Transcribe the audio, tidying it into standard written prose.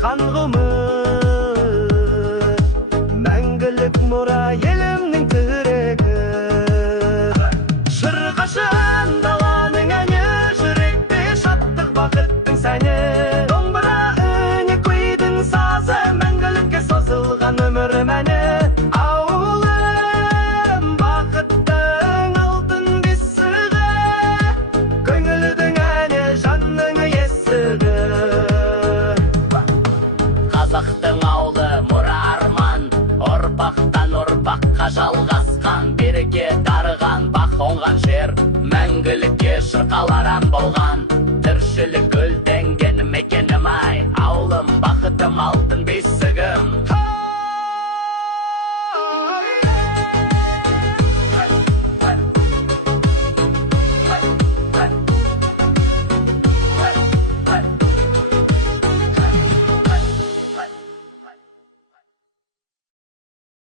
басқан ғұмыр, мәңгілік мұра елімнің тірегі. Шырқасын даланың әні, жүректе шаттық бақыттың сәні. Домбыра үні күйдің сазы, мәңгілікке созылған өмір мәні. Ауылым бақыттың алтын бесігі, көңілдің әні жанның есігі. Қазақтың ауылы мұра арман, ұрпақтан ұрпаққа жалғасқан, береке дарыған бақ оңған жер, мәңгілікке шырқалар ән болған.